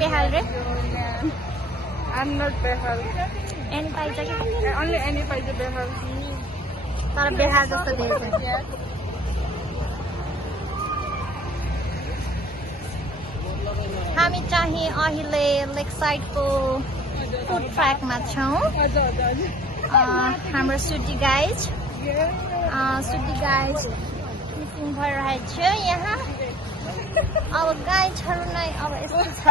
behal re? I'm not behal. Any paisa ki? Only any paisa behal. Tara behal jasto देखेछ. हामी चाहिँ अहिले Lakeside को food track मा छौं. हाम्रो सुटी गाइज मिसिङ भइरहेछ यहाँ. अब गाइजहरु नै अब यस्तो छ.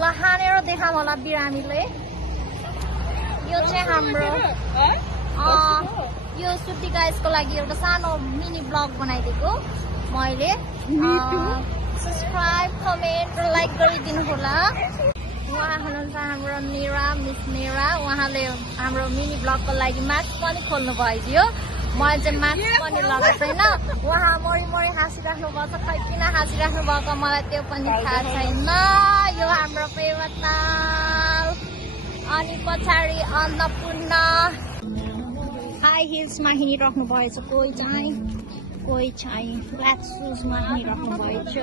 ल हानेर देखाम होला बिरामीले. यो चाहिँ हाम्रो यो सुटी गाइजको लागि एउटा सानो मिनी ब्लग बनाइदिएको मैले. सब्स्क्राइब कमेन्ट र लाइक गरिदिनु होला. उहाँ हुनुहुन्छ हाम्रो मिस मेरा. उहाँले हाम्रो मिनी ब्लगको लागि मास्क पनि खोल्नु भयो. मैले चाहिँ मास्क पनि लगाएको छैन. उहाँ मरी हाँसिराख्नु भएको छ. खै किन हाँसिराख्नु भएको मलाई त्यो पनि थाहा छैन. यो हाम्रो पेवाताल. अनि पछाडि अन्नपूर्ण हाई हिल्समा हिँडिराख्नु भएछ. कोही चाहिँ फ्ल्याट सुजमा हिँडिराख्नु भएछ.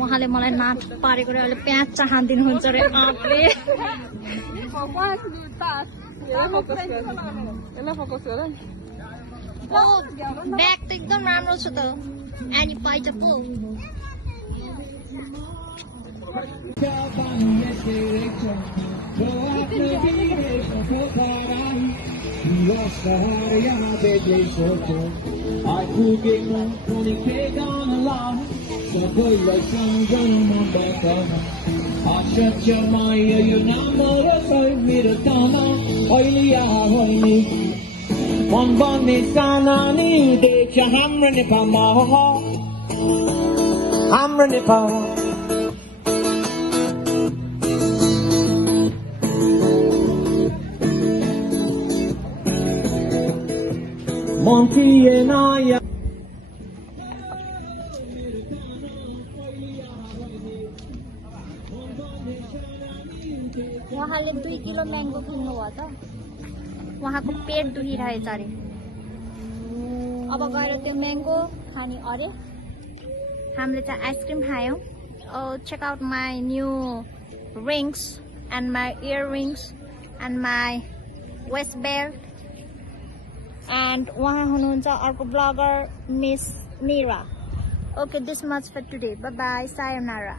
उहाँले मलाई नाट पारेको र अहिले प्याज चाहदिनुहुन्छ रे. आपले ब्याग त एकदम राम्रो छ त. एनी पाइज पो One bunny sanani dekha hamra nipama Monty and I. उहाँले 2 किलो म्याङ्गो किन्नु भयो त. उहाँको पेट दुखिरहेछ अरे. अब गएर त्यो म्याङ्गो खाने अरे. हामीले चाहिँ ice cream खायौं. Check out my new rings and my earrings and my waist belt. And उहाँ हुनुहुन्छ अर्को blogger miss Meera. Okay, this much for today. Bye bye. Sayonara.